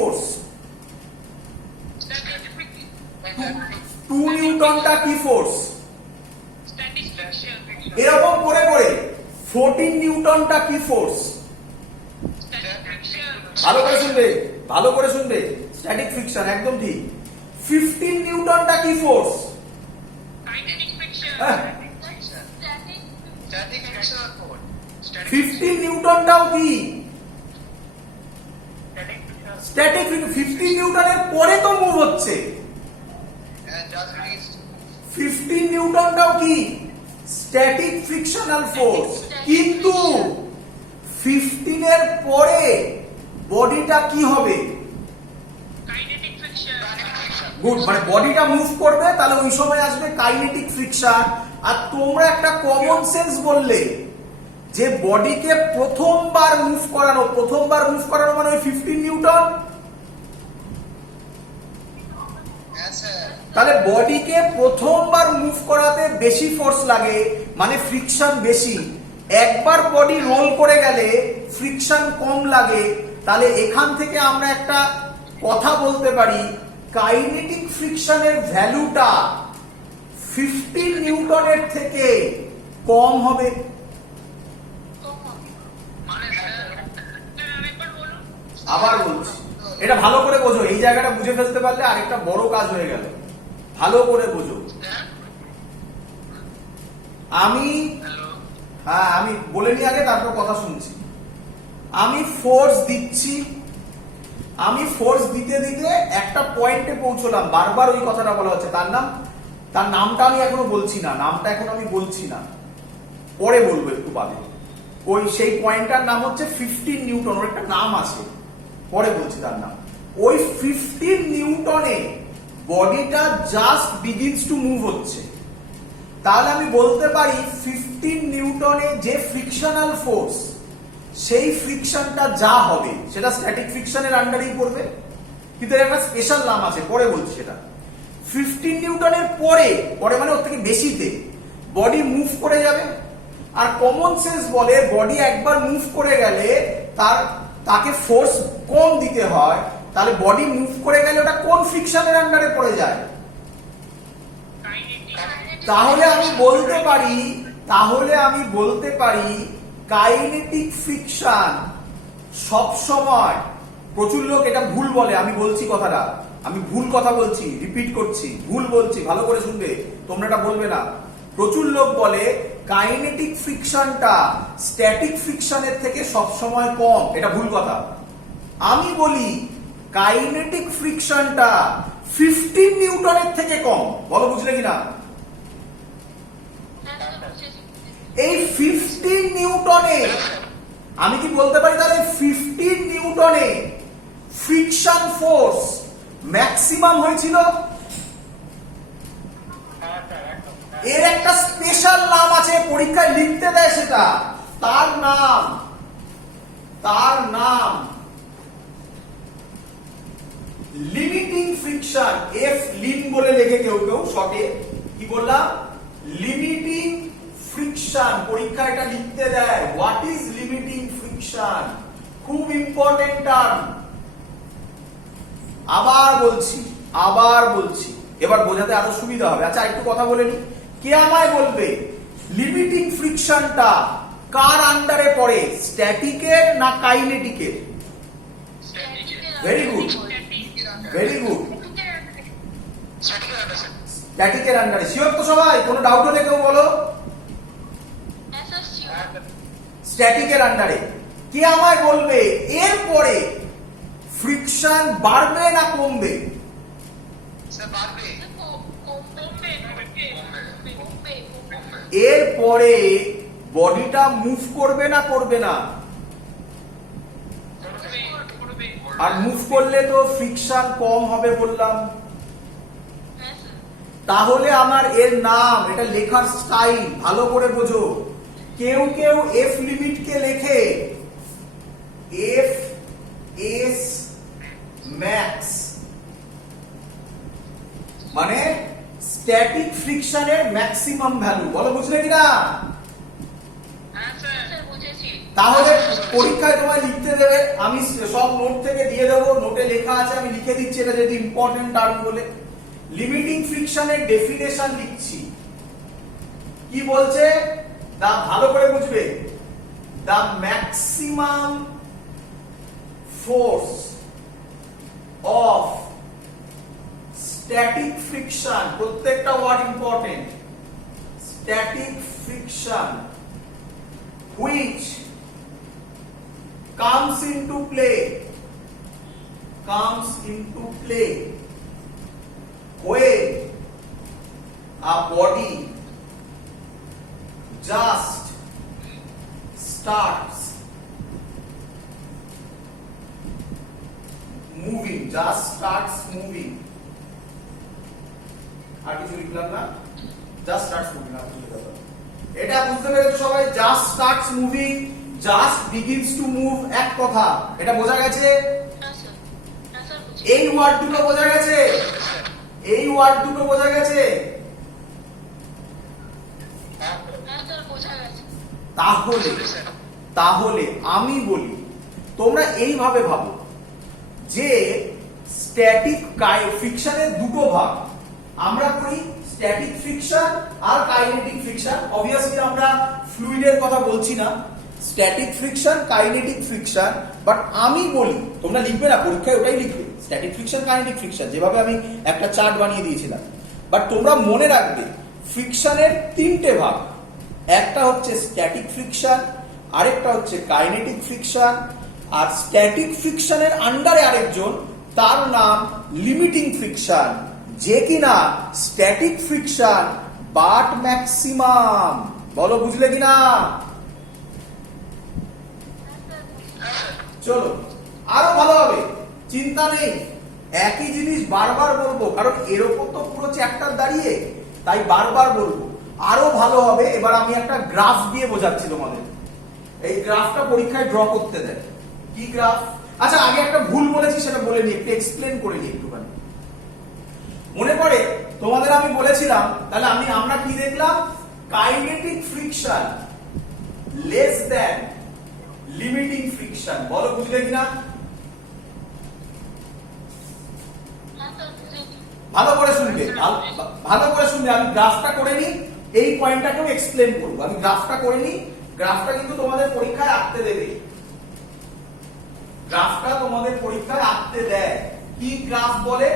Force? 2 নিউটনটা কি force? এরকম করে করে 14 নিউটনটা কি ফোর্স? ভালো করে শুনবে, ভালো করে শুনবে, স্ট্যাটিক ফ্রিকশন, একদম ঠিক। 15 নিউটনটা কি ফোর্স? 15 নিউটনটাও কি স্ট্যাটিক? 15 নিউটনের পরে তো মুভ হচ্ছে। 15 নিউটনটাও কি স্ট্যাটিক ফ্রিকশনাল ফোর্স, কিন্তু 15 এর পরে বডিটা কি হবে? গুড, মানে বডিটা মুভ করবে, তাহলে ওই সময় আসবে কাইনেটিক ফ্রিকশন। আর তোমরা একটা কমন সেন্স বললে যে বডিকে প্রথমবার মুভ করানো মানে ওই 15 নিউটন। তাহলে বডিকে প্রথমবার মুভ করাতে বেশি ফোর্স লাগে, মানে ফ্রিকশন বেশি। একবার বডি রোল করে গেলে ফ্রিকশন কম লাগে। তাহলে এখান থেকে আমরা একটা কথা বলতে পারি, কাইনেটিক ফ্রিকশনের ভ্যালুটা 15 নিউটনের থেকে কম হবে। আবার বলছি, এটা ভালো করে বোঝো, এই জায়গাটা বুঝে ফেলতে পারলে আরেকটা বড় কাজ হয়ে গেল। ভালো করে বোঝো। আমি বলে নি আগে, তারপর কথা শুনছি। আমি ফোর্স দিচ্ছি, আমি ফোর্স দিতে দিতে একটা পয়েন্টে পৌঁছলাম, বারবার ওই কথাটা বলা হচ্ছে। তার নামটা আমি এখনো বলছি না, নামটা এখন আমি বলছি না, পরে বলবো একটু বাদে। ওই সেই পয়েন্টটার নাম হচ্ছে 15 নিউটন, ওর একটা নাম আছে, পরে বলছি তার নাম। ওই 15 নিউটনে বডিটা জাস্ট বিগিনস টু মুভ হচ্ছে। তাহলে আমি বলতে পারি 15 নিউটনে যে ফ্রিকশনাল ফোর্স, সেই ফ্রিকশনটা যা হবে সেটা স্ট্যাটিক ফ্রিকশনের আন্ডারেই পড়বে, কিন্তু এর একটা স্পেশাল নাম আছে, পরে বলছি সেটা। 15 নিউটনের পরে মানে ওর থেকে বেশিতে বডি মুভ করে যাবে। আর কমন সেন্স বলে বডি একবার মুভ করে গেলে তাকে ফোর্স কম দিতে হয়। তাহলে বডি মুভ করে গেলে ওটা কোন ফ্রিকশনের আন্ডারে পড়ে যায়? তাহলে আমি বলতে পারি কাইনেটিক ফ্রিকশন সব সময়, প্রচুর লোক এটা ভুল বলে, আমি বলছি কথাটা, আমি ভুল কথা বলছি, রিপিট করছি, ভুল বলছি, ভালো করে শুনবে, তোমরা এটা বলবে না। প্রচুর লোক বলে কাইনেটিক ফ্রিকশনটা স্ট্যাটিক ফ্রিকশনের থেকে সব সময় কম, এটা ভুল কথা। আমি বলি কাইনেটিক ফ্রিকশনটা 15 নিউটনের থেকে কম। বলো বুঝলে কিনা? এই 15 নিউটনে আমি কি বলতে পারি তাহলে 15 নিউটনে ফ্রিকশন ফোর্স ম্যাক্সিমাম হয়েছিল? এর একটা স্পেশাল নাম আছে, পরীক্ষায় লিখতে দেয় সেটা, তার নাম লিমিটিং ফ্রিকশন। এফ লিম বলে লেখে কেউ শর্টে, কি বললাম? Limiting friction. পরীক্ষা এটা লিখতে দেয়, হোয়াট ইজ লিমিটিং ফ্রিকশন, খুব ইম্পর্টেন্ট টার্ম। আবার বলছি, এবার বোঝাতে আরো সুবিধা হবে। আচ্ছা একটু কথা বলে নি, কে আমায় বলবে লিমিটিং ফ্রিকশনটা কার আন্ডারে পড়ে, স্ট্যাটিকের না কাইনেটিকের? ভেরি গুড, স্ট্যাটিকের আন্ডারে। শিওর তো সবাই? কোনো ডাউট হলে কেউ বলো। স্ট্যাটিকের আন্ডারে। কে আমায় বলবে এরপরে ফ্রিকশন বাড়বে না কমবে? এরপরে বডিটা মুভ করবে না করবে না? আর মুভ করলে তো ফ্রিকশন কম হবে বললাম। তাহলে আমার এর নাম, এটা লেখার স্টাইল ভালো করে বোঝো। কেউ এফ লিমিট কে লেখে এফ এস ম্যাক্স, মানে স্ট্যাটিক ফ্রিকশনের ম্যাক্সিমাম ভ্যালু। বলো বুঝলে কিনা? তাহলে পরীক্ষায় তোমায় লিখতে দেবে, আমি সব নোট থেকে দিয়ে দেবো, নোটে লেখা আছে, আমি লিখে দিচ্ছি এটা যদি ইম্পর্টেন্ট টার্ম বলে। লিমিটিং ফ্রিকশনের ডেফিনেশন লিখছি। কি বলছে? দা, ভালো করে বুঝবে, the maximum force of static friction, প্রত্যেকটা word important, static friction which comes into play when a body just starts moving, আর কিছু লিখলাম না, just starts moving, আর কিছু লিখলাম না। এটা বুঝতে পেরেছো সবাই? just starts moving, just begins to move, এক কথা। এটা বোঝা গেছে? এই ওয়ার্ড দুটো বোঝা গেছে? এই ওয়ার্ড দুটো বোঝা গেছে? তাহলে আমি বলি, তোমরা এইভাবে ভাবো যে স্ট্যাটিক ফ্রিকশনের দুটো ভাগ আমরা করি, স্ট্যাটিক ফ্রিকশন আর কাইনেটিক ফ্রিকশন। অবভিয়াসলি আমরা ফ্লুইডের কথা বলছি না, static friction, kinetic friction. But আমি বলি, তোমরা লিখবে না পরীক্ষায়, ওটাই লিখবে, স্ট্যাটিক ফ্রিকশন, কাইনেটিক ফ্রিকশন, যেভাবে আমি একটা চার্ট বানিয়ে দিয়েছিলাম। বাট তোমরা মনে রাখবে ফ্রিকশনের তিনটে ভাগ, একটা হচ্ছে স্ট্যাটিক ফ্রিকশন, আরেকটা হচ্ছে কাইনেটিক ফ্রিকশন, আর স্ট্যাটিক ফ্রিকশনের আন্ডারে আরেকজন, তার নাম লিমিটিং ফ্রিকশন, যে কিনা স্ট্যাটিক ফ্রিকশন বাট ম্যাক্সিমাম। বলো বুঝলে কিনা? চলো আরো ভালো হবে, চিন্তা নেই, একই জিনিস বারবার বলবো, কারণ এর উপর তো পুরো চ্যাপ্টার দাঁড়িয়ে, তাই বারবার বলবো, আরো ভালো হবে। এবার আমি একটা গ্রাফ দিয়ে বোঝাচ্ছি তোমাদের। এই গ্রাফটা পরীক্ষায় ড্র করতে দেয়। কি গ্রাফ? আচ্ছা, আগে একটা ভুল বলেছি, সেটা বলে নি, একটু এক্সপ্লেন করে নি একটুখানি। মনে পড়ে তোমাদের আমি বলেছিলাম, তাহলে আমরা কি দেখলাম? Kinetic friction less than limiting friction. বলো বুঝলে কিনা? ভালো করে শুনবে, ভালো করে শুনবে। আমি গ্রাফটা করে নি, এই পয়েন্টটাকেও এক্সপ্লেন করবো। আমি গ্রাফটা করে নি, গ্রাফটা কিন্তু তোমাদের পরীক্ষায় আঁকতে দেবে, গ্রাফটা তোমাদের পরীক্ষায় আঁকতে দেয়। কি গ্রাফ বলে?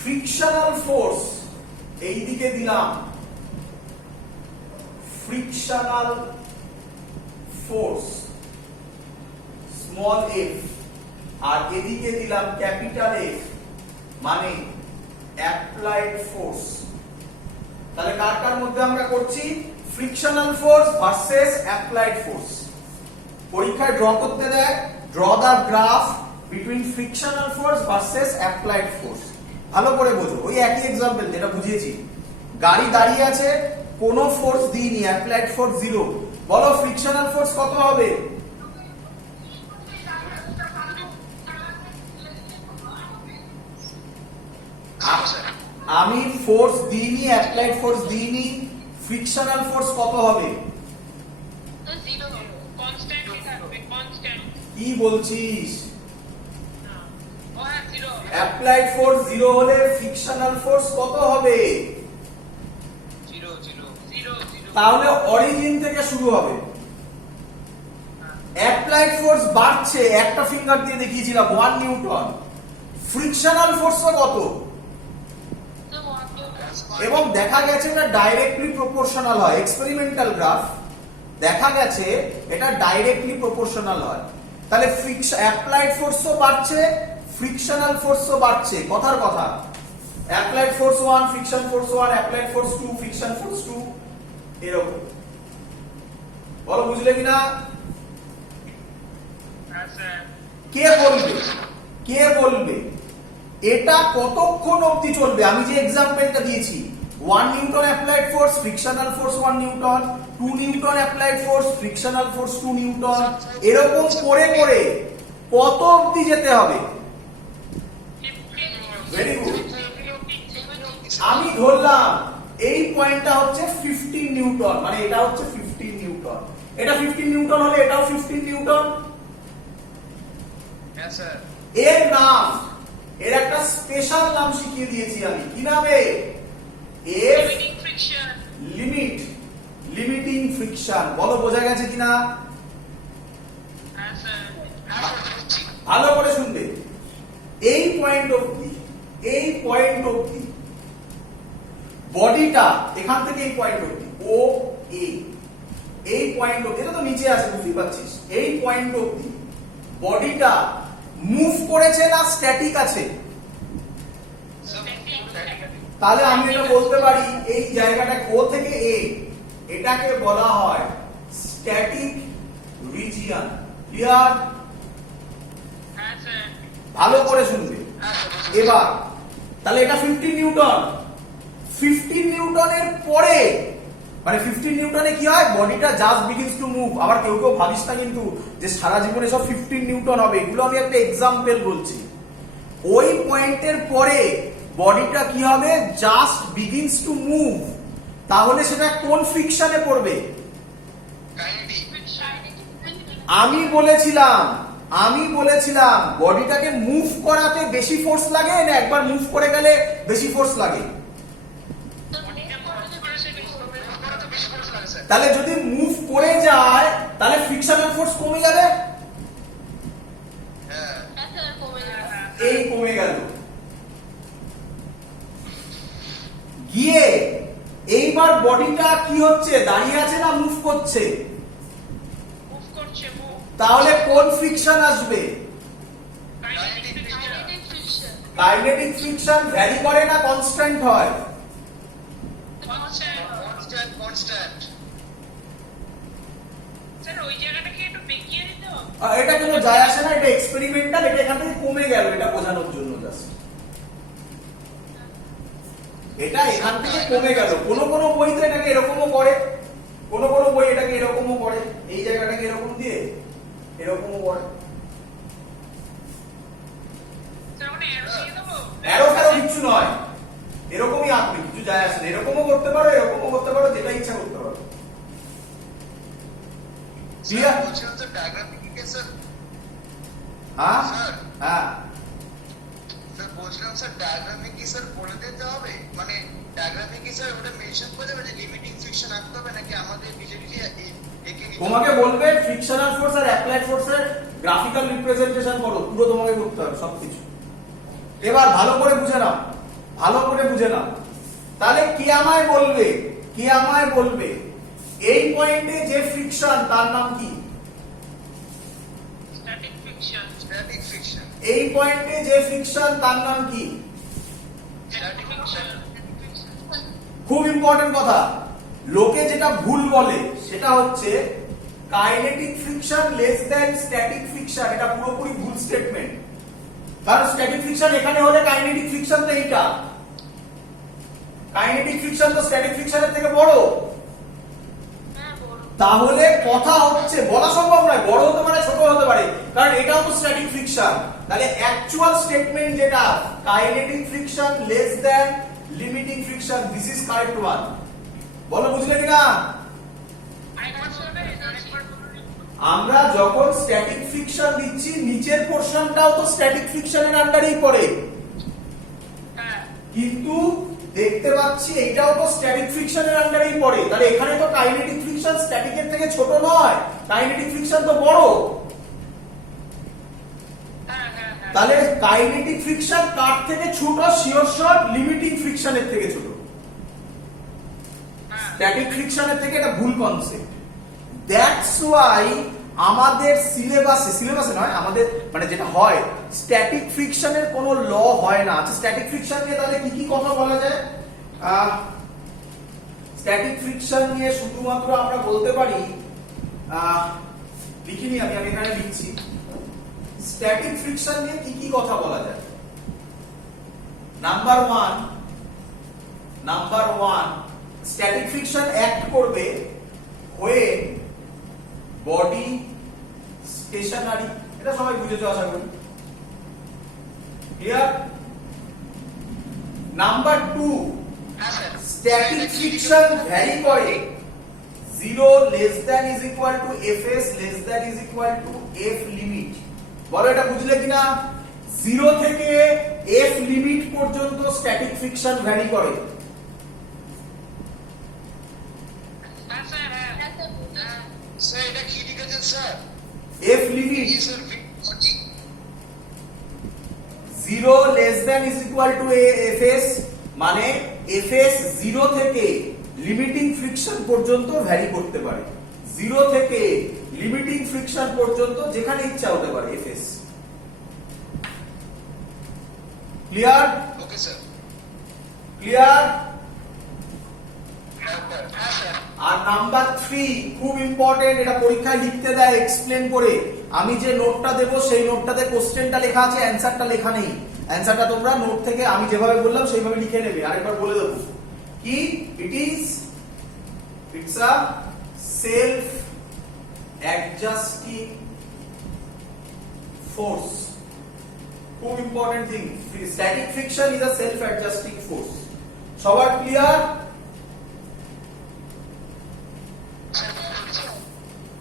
ফ্রিকশনাল ফোর্স এইদিকে দিলাম, ফ্রিকশনাল ফোর্স স্মল এফ, আর এদিকে দিলাম ক্যাপিটাল এফ, মানে অ্যাপ্লাইড ফোর্স। তাহলে কার কার মধ্যে আমরা করছি? Frictional force versus applied force. পরীক্ষায় ড্র করতে দেয়, draw the graph between frictional force versus applied force. ভালো করে বোঝো, ওই একই এক্সাম্পল যেটা বুঝিয়েছি। গাড়ি দাঁড়িয়ে আছে, কোনো ফোর্স দিইনি, অ্যাপ্লাইড ফোর্স 0। বলো ফ্রিকশনাল ফোর্স কত হবে? আমি ফোর্স দিইনি, অ্যাপ্লাইড ফোর্স দিইনি, ফ্রিকশনাল ফোর্স কত হবে? কি বলছিস? অ্যাপ্লাইড ফোর্স 0 হলে ফ্রিকশনাল ফোর্স কত হবে? 0। তাহলে অরিজিন থেকে শুরু হবে। অ্যাপ্লাইড ফোর্স বাড়ছে, একটা ফিঙ্গার দিয়ে দেখিয়েছিলাম 1 নিউটন। ফ্রিকশনাল ফোর্সও কত? এবং দেখা গেছে এটা ডাইরেক্টলি প্রপোর্শনাল হয়। এক্সপেরিমেন্টাল গ্রাফ দেখা গেছে এটা ডাইরেক্টলি প্রপোর্শনাল হয়। তাহলে অ্যাপ্লাইড ফোর্সও বাড়ছে, ফ্রিকশনাল ফোর্সও বাড়ছে। কথার কথা, applied force 1, friction force 1, applied force 2, friction force 2, এরকম। বলো বুঝলে কিনা? কে বলবে? কে বলবে এটা কতক্ষণ অবধি চলবে? আমি যে এক্সাম্পলটা দিয়েছি, 1 Newton applied force, frictional force 1 Newton, 2 Newton applied force, frictional force 2 Newton, এরকম করে করে কত অবধি যেতে হবে? Very good. আমি ধরলাম এই পয়েন্টটা হচ্ছে 15 নিউটন, মানে এটা হচ্ছে 15 নিউটন। এটা 15 নিউটন হলে এটাও 15 নিউটন। হ্যাঁ স্যার। এর নাম, এর একটা স্পেশাল নাম শিখিয়ে দিয়েছি আমি, কি নামে? F limiting friction. Limit, limiting friction. বলো বোঝা গেছে কিনা? হ্যাঁ স্যার। হ্যাঁ স্যার বুঝছি। ভালো করে শুনবে, এই পয়েন্ট অবধি, এই পয়েন্ট অবধি বডিটা, এখান থেকে এই পয়েন্ট অবধি ও এ, এই পয়েন্ট অবধি, এটা তো নিচে আছে বুঝতেই পারছিস, এই পয়েন্ট অবধি বডিটা মুভ করেছে না স্ট্যাটিক আছে? তাহলে আমি এটা বলতে পারি, এই জায়গাটা ও থেকে এ, এটাকে বলা হয় স্ট্যাটিক রিজিয়ন। ক্লিয়ার? হ্যাঁ স্যার। ভালো করে শুনবে হ্যাঁ স্যার বুঝছি। এবার। তাহলে এটা 15 নিউটন। 15 নিউটনের পরে, মানে 15 নিউটনে কি হয়, বডিটা জাস্ট বিগিনস টু মুভ। আবার কেউ কেউ ভাবিস না কিন্তু যে সারা জীবনে সব 15 নিউটন হবে, এগুলো আমি একটা এক্সাম্পল বলছি। ওই পয়েন্টের পরে বডিটা কি হবে, জাস্ট বিগিনস টু মুভ, তাহলে সেটা কোন ফ্রিকশনে পড়বে? কাইনেটিক। আমি বলেছিলাম বডিটাকে মুভ করাতে বেশি ফোর্স লাগে না একবার মুভ করে গেলে বেশি ফোর্স লাগে? তাহলে যদি মুভ করে যায় তাহলে ফ্রিকশনাল ফোর্স কমে যাবে, হ্যাঁ। এই কমে গেল। গিয়ে এইবার বডিটা কি হচ্ছে, দাঁড়িয়ে আছে না মুভ করছে? মুভ করছে, মুভ। তাহলে কোন ফ্রিকশন আসবে? Kinetic friction. Kinetic friction vary করে না কনস্ট্যান্ট হয়? কনস্ট্যান্ট। কনস্ট্যান্ট। স্যার ওই জায়গাটা কি একটু বেঁকিয়ে দিতে হবে? এটা কোনো যায় আসে না, এটা এক্সপেরিমেন্টাল, এটা এখান থেকে কমে গেল, এটা বোঝানোর জন্য জাস্ট। এটা এখান থেকে কমে গেল। কোন কোন বই তো এটাকে এরকমও করে, কোন কোন বই এটাকে এরকমও করে, এই জায়গাটাকে এরকম দিয়ে এরকমও করে। স্যার ওখানে অ্যারো দিয়ে দেবো? অ্যারো ফ্যারো কিচ্ছু নয়, এরকমই আঁকবে, কিছু যায় আসে না। এরকমও করতে পারো, এরকমও করতে পারো, যেটা ইচ্ছা করতে পারো। স্যার বলছিলাম স্যার ডায়াগ্রামে কি কি স্যার? হ্যাঁ স্যার। হ্যাঁ, স্যার বলছিলাম স্যার ডায়াগ্রামে কি স্যার বলে দিতে হবে, মানে ডায়াগ্রামে কি স্যার ওটা মেনশন করে দেবে যে লিমিটিং ফ্রিকশন আনতে হবে, নাকি আমাদের নিজে নিজে এঁকে নিতে হবে? তোমাকে বলবে ফ্রিকশনাল ফোর্স আর অ্যাপ্লাইড ফোর্সের গ্রাফিক্যাল রিপ্রেজেন্টেশন করো, পুরো তোমাকে করতে হবে সবকিছু। এবার ভালো করে বুঝে নাও, ভালো করে বুঝে নাও। তাহলে কে আমায় বলবে, কে আমায় বলবে এই পয়েন্টে যে ফ্রিকশন তার নাম কি? Static friction. Static friction. এই পয়েন্টে যে ফ্রিকশন তার নাম কি? Static friction. খুব ইম্পর্টেন্ট কথা, লোকে যেটা ভুল বলে সেটা হচ্ছে kinetic friction less than static friction. এটা পুরোপুরি ভুল স্টেটমেন্ট। কারণ স্ট্যাটিক ফ্রিকশন এখানে হলে কাইনেটিক ফ্রিকশন তো এইটা, কাইনেটিক ফ্রিকশন তো স্ট্যাটিক ফ্রিকশনের থেকে বড়। হ্যাঁ বড়। তাহলে কথা হচ্ছে, বলা সম্ভব নয়, বড় হতে পারে ছোট হতে পারে, কারণ এটাও তো স্ট্যাটিক ফ্রিকশন। তাহলে অ্যাকচুয়াল স্টেটমেন্ট যেটা, kinetic friction less than limiting friction, this is correct one. বলো বুঝলে কিনা? আরেকবার বলবে, আরেকবার বলুন। আমরা যখন স্ট্যাটিক ফ্রিকশন দিচ্ছি নিচের পোরশনটাও তো স্ট্যাটিক ফ্রিকশনের আন্ডারেই পড়ে, হ্যাঁ। কিন্তু দেখতে পাচ্ছি এটাও তো স্ট্যাটিক ফ্রিকশনের আন্ডারেই পড়ে। তাহলে এখানে তো কাইনেটিক ফ্রিকশন স্ট্যাটিকের থেকে ছোট নয়, কাইনেটিক ফ্রিকশন তো বড়। হ্যাঁ হ্যাঁ হ্যাঁ। তাহলে কাইনেটিক ফ্রিকশন কার থেকে ছোট? শিওর শট লিমিটিং ফ্রিকশনের থেকে ছোট। হ্যাঁ। স্ট্যাটিক ফ্রিকশনের থেকে এটা ভুল কনসেপ্ট। দ্যাটস ওয়াই আমাদের সিলেবাসে নয়, আমাদের মানে যেটা হয়, স্ট্যাটিক ফ্রিকশনের কোনো ল হয় না। আচ্ছা, স্ট্যাটিক ফ্রিকশন নিয়ে তাহলে কি কি কথা বলা যায়? স্ট্যাটিক ফ্রিকশন নিয়ে শুধুমাত্র আমরা বলতে পারি, লিখিনি আমি এখানে লিখছি, স্ট্যাটিক ফ্রিকশন নিয়ে কি কি কথা বলা যায়। Number one, static friction act করবে when body stationary। এটা সবাই বুঝেছো আশা করি। ক্লিয়ার? নাম্বার 2, হ্যাঁ স্যার। স্ট্যাটিক ফ্রিকশন ভ্যারি করে 0 less than is equal to fs less than is equal to f limit। বলো এটা বুঝলে কিনা? 0 থেকে f লিমিট পর্যন্ত স্ট্যাটিক ফ্রিকশন ভ্যারি করে। হ্যাঁ স্যার, হ্যাঁ হ্যাঁ। স্যার এটা কি লিখেছেন sir? f limit G sir, 0 less than is equal to fs মানে fs 0 থেকে লিমিটিং ফ্রিকশন পর্যন্ত ভ্যারি করতে পারে। 0 থেকে লিমিটিং ফ্রিকশন পর্যন্ত যেখানে ইচ্ছা হতে পারে fs। Clear? Okay sir. Clear? হ্যাঁ স্যার। আর নাম্বার 3 খুব ইম্পর্টেন্ট, এটা পরীক্ষায় লিখতে দেয় এক্সপ্লেন করে। আমি যে নোটটা দেব সেই নোটটাতে কোশ্চেনটা লেখা আছে, অ্যানসারটা লেখা নেই। অ্যানসারটা তোমরা নোট থেকে আমি যেভাবে বললাম সেইভাবে লিখে নেবে। আরেকবার বলে দেবো কি, it's a self adjusting force. খুব important thing, static friction is a self adjusting force. সবার ক্লিয়ার?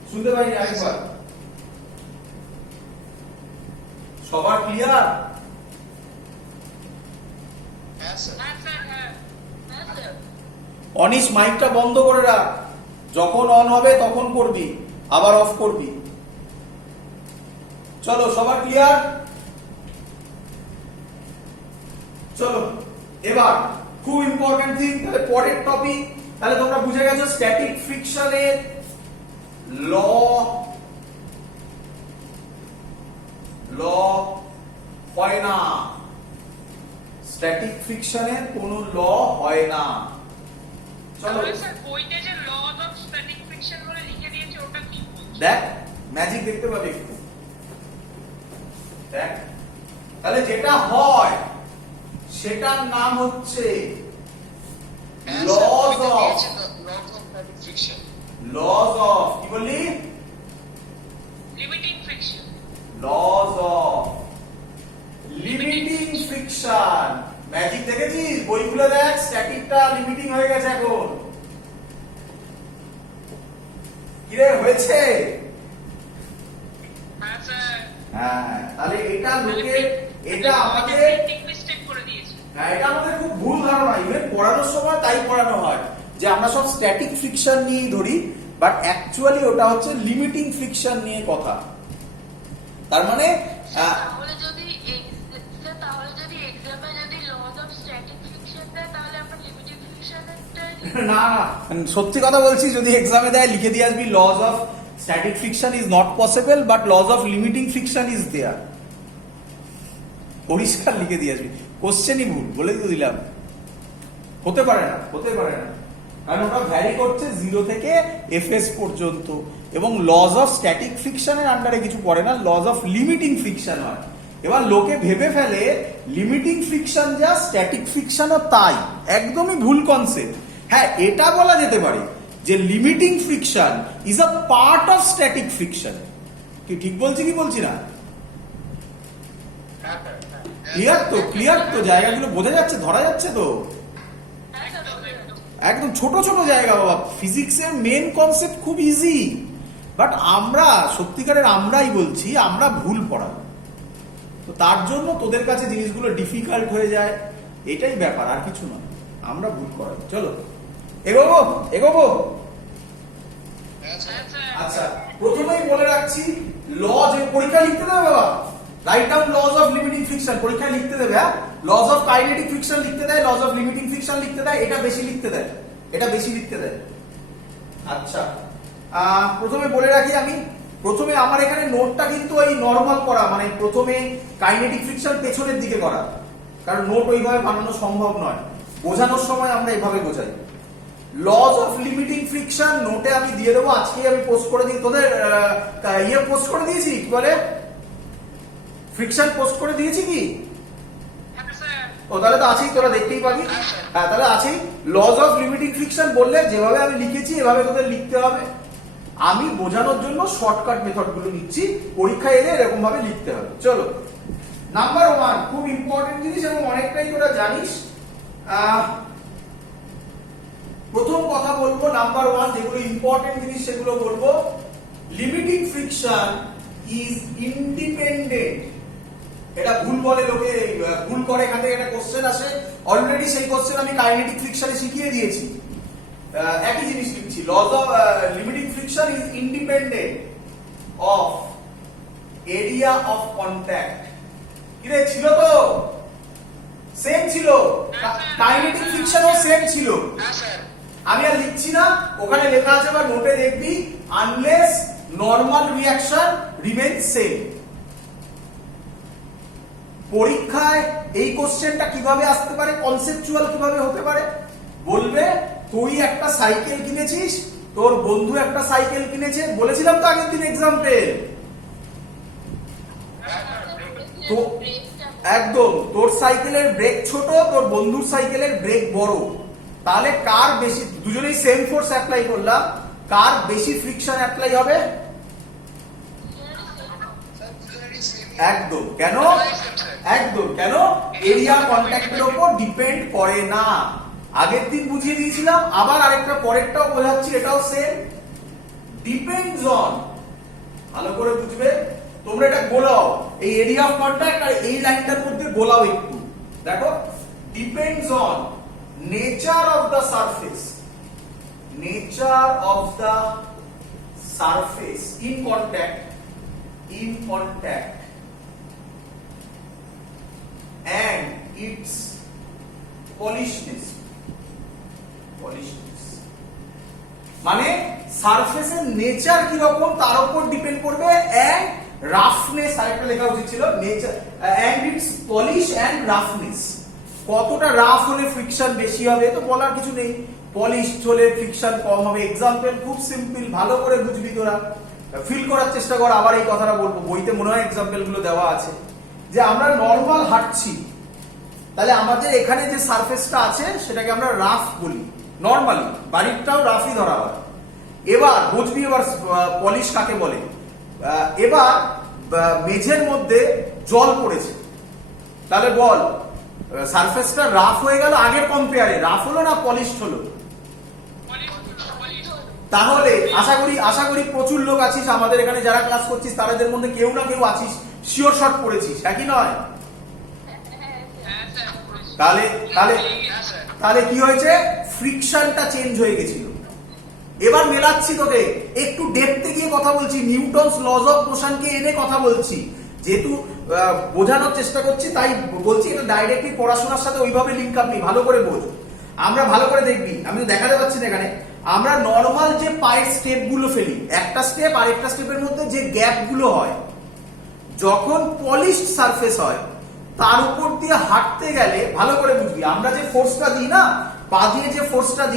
শুনতে পাইনি আরেকবার। সবার ক্লিয়ার? হ্যাঁ স্যার। হ্যাঁ স্যার, হ্যাঁ হ্যাঁ স্যার। অনিশ মাইকটা বন্ধ করে রাখ, যখন অন হবে তখন করবি, আবার অফ করবি। চলো সবার ক্লিয়ার? চলো এবার খুব ইম্পর্টেন্ট থিং, তাহলে পরের টপিক। তাহলে তোমরা বুঝে গেছো স্ট্যাটিক ফ্রিকশনের ল হয় না, স্ট্যাটিক ফ্রিকশনের কোনো ল হয় না। চলো তাহলে স্যার বইতে যে লজ অফ স্ট্যাটিক ফ্রিকশন বলে লিখে দিয়েছে ওটা কি বলছে? দেখ ম্যাজিক দেখতে পাবে একটু, দেখ। তাহলে যেটা হয় সেটার নাম হচ্ছে lodge of friction. Lodge of কি বললি? Limiting friction. Lodge of limiting friction. Magic দেখেছিস? বইগুলো দেখ, স্ট্যাটিকটা লিমিটিং হয়ে গেছে এখন। কি রে হয়েছে? হ্যাঁ স্যার। হ্যাঁ, তাহলে এটা লোকে, এটা আমাদের, প্রিন্টিং মিস্টেক করে দিয়েছে। হ্যাঁ এটা আমাদের খুব ভুল ধারণা। ইভেন পড়ানোর সময় তাই পড়ানো হয় যে আমরা সব স্ট্যাটিক ফ্রিকশন নিয়েই ধরি, বাট অ্যাকচুয়ালি ওটা হচ্ছে লিমিটিং ফ্রিকশন নিয়ে কথা। তার মানে তাহলে যদি এক্সামে যদি লজ অফ স্ট্যাটিক ফ্রিকশন দেয় তাহলে আমরা লিমিটিং ফ্রিকশনটাই না সত্যি কথা বলছি, যদি এক্সামে দেয় লিখে দিয়ে আসবি laws of static friction is not possible but laws of limiting friction is there. পরিষ্কার লিখে দিয়ে আসবি, কোশ্চেনই ভুল বলে দিলাম। হতে পারে না, হতে পারে না, কারণ ওটা ভ্যারি করছে 0 থেকে fs পর্যন্ত, এবং লজ অফ স্ট্যাটিক ফ্রিকশনের আন্ডারে কিছু পড়ে না, লজ অফ লিমিটিং ফ্রিকশন হয়। এবার লোকে ভেবে ফেলে লিমিটিং ফ্রিকশন যা স্ট্যাটিক ফ্রিকশনও তাই, একদমই ভুল কনসেপ্ট। হ্যাঁ এটা বলা যেতে পারে যে limiting friction is a part of static friction. কি ঠিক বলছি কি বলছি না? ক্লিয়ার তো? ক্লিয়ার তো? জায়গাগুলো বোঝা যাচ্ছে, ধরা যাচ্ছে তো? একদম ছোট ছোট জায়গা বাবা। ফিজিক্সের মেন কনসেপ্ট খুব ইজি, বাট আমরা সত্যিকারের আমরাই বলছি আমরা ভুল পড়াই, তো তার জন্য তোদের কাছে জিনিসগুলো ডিফিকাল্ট হয়ে যায়, এটাই ব্যাপার, আর কিছু না। আমরা ভুল করাই। চলো এগোবো এগোবো। আচ্ছা প্রথমেই বলে রাখছি, লজ পরীক্ষা লিখতে দেবে বাবা, write down lodge of limiting friction পরীক্ষায় লিখতে দেবে। হ্যাঁ, লজ অফ কাইনেটিক ফ্রিকশন লিখতে দেয়, লজ অফ লিমিটিং ফ্রিকশন লিখতে দেয়, এটা বেশি লিখতে দেয়, এটা বেশি লিখতে দেয়। আচ্ছা প্রথমে বলে রাখি, আমি প্রথমে আমার এখানে নোটটা কিন্তু ওই নরমাল করা, মানে প্রথমে কাইনেটিক ফ্রিকশন পেছনের দিকে করা, কারণ নোট ওইভাবে বানানো সম্ভব নয়। বোঝানোর সময় আমরা এইভাবে বোঝাই। লজ অফ লিমিটিং ফ্রিকশন নোটে আমি দিয়ে দেবো, আজকে আমি পোস্ট করে দিই। তোদের ইয়ে পোস্ট করে দিয়েছি, কি বলে ফ্রিকশন পোস্ট করে দিয়েছি কি? ও তাহলে তো আছেই, তোরা দেখতেই পাবি। হ্যাঁ তাহলে আছেই। লজ অফ লিমিটিং ফ্রিকশন বললে যেভাবে আমি লিখেছি এভাবে তোদের লিখতে হবে। আমি বোঝানোর জন্য শর্টকাট মেথড গুলো নিচ্ছি, পরীক্ষায় এলে এরকম ভাবে লিখতে হবে। চলো নাম্বার 1, খুব ইম্পর্টেন্ট জিনিস এবং অনেকটাই তোরা জানিস। প্রথম কথা বলবো, নাম্বার 1 যেগুলো ইম্পর্টেন্ট জিনিস সেগুলো বলবো। Limiting friction is independent. এটা ভুল বলে লোকে, ভুল করে, এখান থেকে একটা কোশ্চেন আসে। অলরেডি সেই কোশ্চেন আমি কাইনেটিক ফ্রিকশনে শিখিয়ে দিয়েছি। একই জিনিস লিখছি, lodge of limiting friction is independent of area of contact. কি রে, ছিল তো? সেম ছিল, কাইনেটিক ফ্রিকশনও সেম ছিল। হ্যাঁ স্যার। আমি আর লিখছি না, ওখানে লেখা আছে বা নোটে দেখবি, unless normal reaction remain same. পরীক্ষায় এই কোশ্চেনটা কিভাবে আসতে পারে, কনসেপচুয়াল কিভাবে হতে পারে? বলবে তুই একটা সাইকেল কিনেছিস, তোর বন্ধু একটা সাইকেল কিনেছে, বলেছিলাম তো আগের দিন এক্সাম্পল। তো একদম, তোর সাইকেলের ব্রেক ছোট, তোর বন্ধুর সাইকেলের ব্রেক বড়, তাহলে কার বেশি, দুজনেই সেম ফোর্স অ্যাপ্লাই করলাম, কার বেশি ফ্রিকশন অ্যাপ্লাই হবে? স্যার দুজনেরই সেম। একদম। কেন? একদম, কেন? এরিয়া কন্ট্যাক্টের উপর ডিপেন্ড করে না। আগের দিন বুঝিয়ে দিয়েছিলাম, আবার আরেকটা পরেরটাও বোঝাচ্ছি, এটাও সেম। ডিপেন্ডস অন, ভালো করে বুঝবে, তোমরা এটা গোলাও, এই এরিয়া অফ কন্ট্যাক্ট আর এই লাইনটার মধ্যে গোলাও একটু। দেখো, depends on nature of the surface, nature of the surface in contact, in contact and its polishness, মানে সারফেসের নেচার কি রকম তার উপর ডিপেন্ড করবে, এন্ড রাফনেস, আরেকটা লেখা উচিত ছিল, nature and it's polish and roughness. কতটা রাফ হলে ফ্রিকশন বেশি হবে তো বলার কিছু নেই, পলিশ হলে ফ্রিকশন কম হবে। এক্সাম্পল খুব সিম্পল, ভালো করে বুঝবি তোরা, ফিল করার চেষ্টা কর। আবার এই কথাটা বলবো, বইতে মনে হয় এক্সাম্পল গুলো দেওয়া আছে। যে আমরা নর্মাল হাঁটছি, তাহলে আমাদের এখানে যে সারফেসটা আছে সেটাকে আমরা রাফ বলি, নর্মালি বাড়িটাও রাফই ধরা হয়। এবার বুঝবি এবার পলিশ কাকে বলে। এবার মেঝের মধ্যে জল পড়েছে, তাহলে বল সারফেসটা রাফ হয়ে গেল আগের কম্পেয়ারে, রাফ হলো না পলিশ হলো? তাহলে আশা করি প্রচুর লোক আছিস আমাদের এখানে যারা ক্লাস করছিস, তাদের মধ্যে কেউ না কেউ আছিস শিওর শট পড়েছিস, একই নয়? তাহলে তাহলে তাহলে কি হয়েছে, ফ্রিকশনটা চেঞ্জ হয়ে গেছিল। এবার মেলাচ্ছি তোকে, একটু ডেপথে গিয়ে কথা বলছি, নিউটনস লজ অফ মোশনকে এনে কথা বলছি, যেহেতু বোঝানোর চেষ্টা করছি তাই বলছি। এটা ডাইরেক্টলি পড়াশোনার সাথে ওইভাবে লিঙ্ক আপ নেই, ভালো করে বোঝ। আমরা ভালো করে দেখবি, আমি তো দেখাতে পাচ্ছি না এখানে, আমরা নর্মাল যে পায়ের স্টেপ গুলো ফেলি, একটা স্টেপ আর একটা স্টেপের মধ্যে যে গ্যাপ গুলো হয়, যখন পলিশড সারফেস হয় তার উপর দিয়ে হাঁটতে গেলে ভালো করে বুঝবি, আমরা যে ফোর্সটা দিই না, পা দিয়ে যে ফোর্সটা দিই